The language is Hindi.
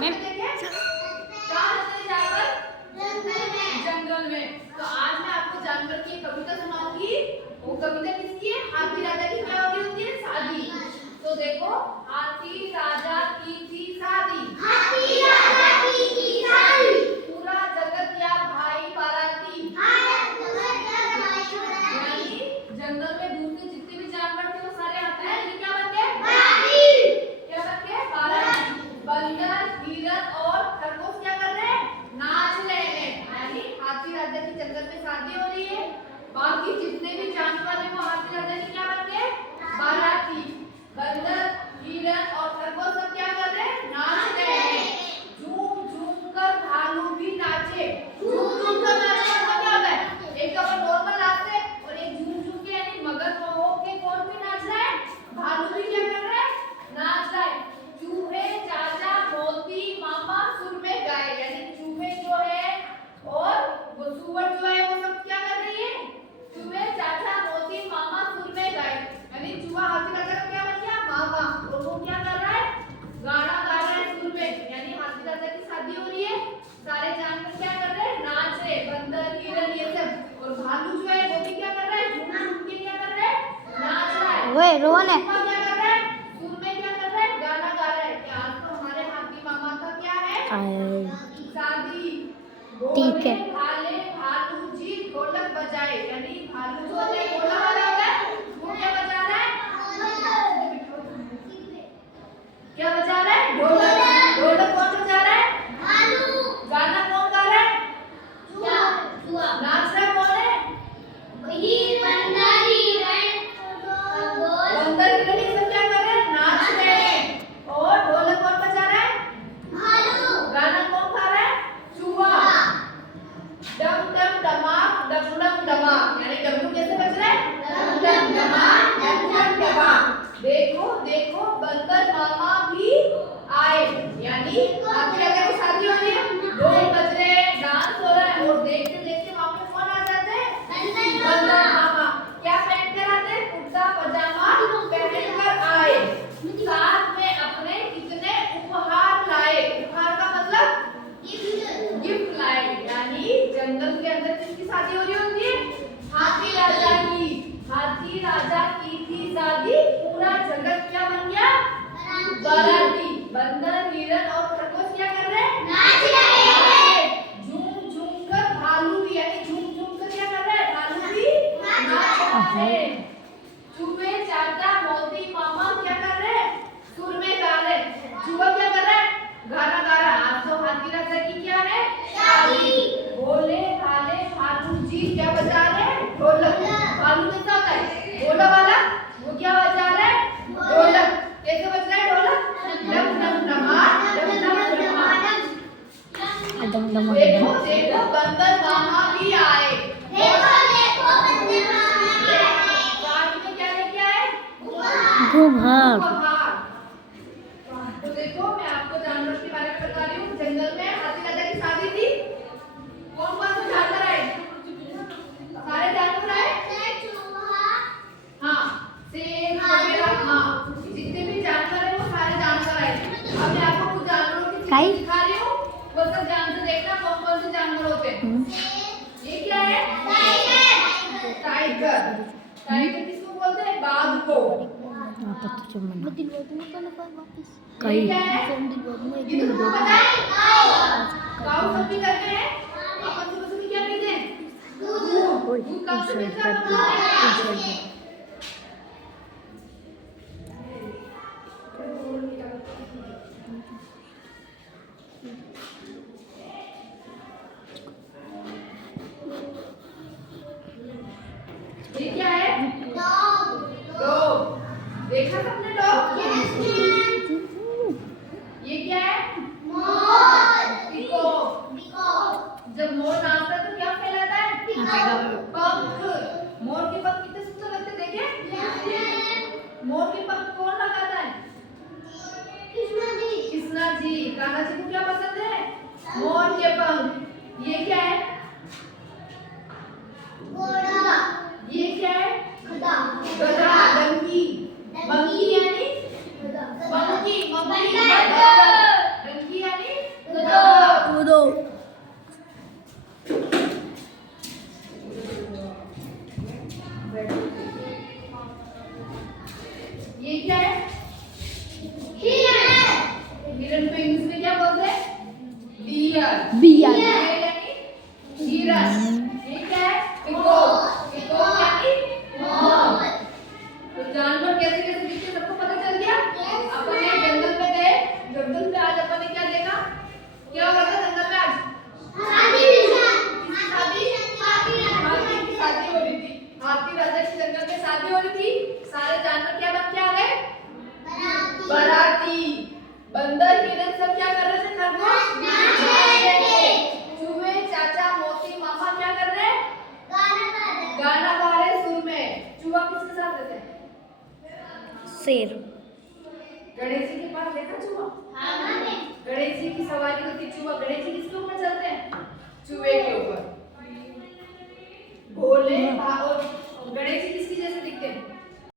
मैम कहाँ रहते हैं जानवर? जंगल में। तो आज मैं आपको जानवर की कविता सुनाऊंगी। वो कविता किसकी है? हाथी राजा की क्या होती है? शादी। तो देखो, हाथी राजा की थी शादी, हाथी राजा की थी शादी, पूरा जगत या भाई बाराती, यानी जंगल में दूसरे जितने भी जानवर थे वो सारे आते हैं, लेकिन क्या बन गए? बाराती। क्या बन गए? बाराती। बंदर, हिरन और खरगोश क्या कर रहे हैं? नाच रहे हैं। यानी हाथी राजा की जंगल में शादी हो रही है। बाकी जितने भी जानवर हैं वो हाथी राजा के क्या बन गए? बाराती। बंदर, हिरन और खरगोश सब क्या कर रहे हैं? नाच रहे हैं। झूम झूम कर भालू भी नाचे। झूम झूम कर नाचने का मतलब क्या होता है? एक तो अपन नॉर्मल नाचते हैं और एक झूम झूम के यानी मगन हो के कौन भी नाच रहा है? भालू भी क्या कर रहा है? नाच रहा है। चूहे चाचा मोती मामा सुर में गाए, यानी चूहे जो है और वो सुअर जो है वो सब क्या कर रही है? चूहे चाचा मोती मामा सुर में गाए, यानी चूहा हाथी राजा का क्या बन गया? मामा। और वो क्या कर रहा है? गाना गा रहा है सुर में, यानी हाथी राजा की शादी हो रही है। सारे जानवर क्या कर रहे हैं? नाच रहे, बंदर हिरन ये सब। और भालू जो है वो भी क्या कर रहा है? झूम झूम के क्या कर रहा है? नाच रहा है। ओए रोहन है। चूहा क्या कर रहा है? सुर में क्या कर रहा है? गाना गा रहा है। क्या आज तो हमारे हाथी मामा का क्या है? शादी। ठीक है। भाले भालू जी ढोलक बजाए, यानी भालू जो है ढोलक वाला होता है, वो क्या बजा रहा है? क्या बजा रहा है? ढोलक। ढोलक कौन बजा रहा है? भालू। गाना कौन गा रहा है? चूहा। नाच रहा कौन है? बंदर हिरन ये सब क्या कर रहे हैं? नाच रहे हैं। और ढोलक कौन बजा रहा है? भालू। गाना कौन गा रहा है? चूहा। डम डम डमाक डम डम डमाक, यानी डमरू कैसे बज रहा है? डम डम डमाक डम डम डमाक। देखो देखो बंदर मामा भी आए, यानी हाथी राजा की शादी हो रही है, ढोल बज रहे हैं, डांस हो रहा है। और देखते देखते वहां पे कौन आ जाते हैं? बंदर मामा। क्या पहन कर आते हैं? कुर्ता पजामा पहन कर आए। साथ में अपने कितने उपहार लाए। उपहार का मतलब गिफ्ट लाए, यानी जंगल के अंदर किसकी शादी हो रही होती है? हाथी राजा की। हाथी राजा की थी शादी, पूरा जगत क्या बन गया? बाराती। बंदर हिरन और खरगोश क्या कर रहे हैं? नाच रहे हैं। झूम झूम कर भालू भी, यानी झूम झूम कर क्या कर रहा है? भालू भी नाच रहा है। चूहे चाचा मोती मामा क्या कर रहे हैं? सुर में गा रहे हैं। चूहा क्या कर रहा है? गाना गा रहा है। आज तो हाथी राजा की क्या है? शादी। भोले भाले भालू जी क्या बजा रहे हैं? ढोलक। भालू कैसा होता है? भोला वाला। वो क्या बजा रहा है? ढोलक। कैसे बज रहा है ढोलक? डम डम डमाक डम डम डमाक। देखो देखो बंदर मामा भी आए। देखो देखो बंदर मामा आए। साथ में क्या लेके आए? घूमर। उपहार। तो देखो मैं आपको जानवर के बारे में बता रही हूँ। जंगल में हाथी राजा की शादी थी। कौन कौन से जानवर आए? सारे जानवर आए। हाँ, शेर वगैरह, हाँ जितने भी जानवर हैं वो सारे जानवर आए। अब मैं आपको कुछ जानवरों की चित्र दिखा रही हूँ, वो सब ध्यान से देखना कौन कौन से जानवर होते हैं। ये क्या है? टाइगर। टाइगर। टाइगर किसको बोलते हैं? बाघ को। ये क्या है? ये तुमको पता है? काऊ सब भी करते हैं। अपन सुबह सुबह क्या पीते हैं? दूध। दूध काऊ से मिलता है। ये क्या है? डॉग। देखा सबने डॉग? ये क्या है? पीकॉक। जब मोर नाचता है तो क्या फैलाता है? पंख। मोर के पंख कितने सुंदर लगते हैं, देखे? मोर के पंख कौन लगाता है? कृष्णा जी। कान्हा जी को क्या पसंद है? मोर के पंख। ये क्या है? घोड़ा। ये क्या है? गधा। डंकी। बंकी यानी? बंकी। डंकी यानी बियर बियर यानी शीरस, ठीक है। पिकॉक, पिकॉक यानी मोर। तो जानवर कैसे कैसे दिखते हैं सबको पता चल गया। अपन ने जंगल में गए, जंगल में आज अपन ने क्या देखा, क्या हो रहा था जंगल में आज? हाथी की शादी हो रही थी। हाथी राजा की जंगल में शादी हो रही थी। सारे जानवर क्या बन के आ गए? बाराती। बंदर हिरन सब क्या कर रहे थे? खरगोश नाच रहे थे। चूहे चाचा मोती मामा क्या कर रहे? गाना गा रहे सुर में। चूहा किसके साथ रहते हैं? शेर गणेश जी के पास देखा चूहा? गणेश जी की सवारी होती चूहा। गणेश जी किसके ऊपर चलते हैं? चूहे के ऊपर। भोले और गणेश जी किसकी जैसे दिखते हैं?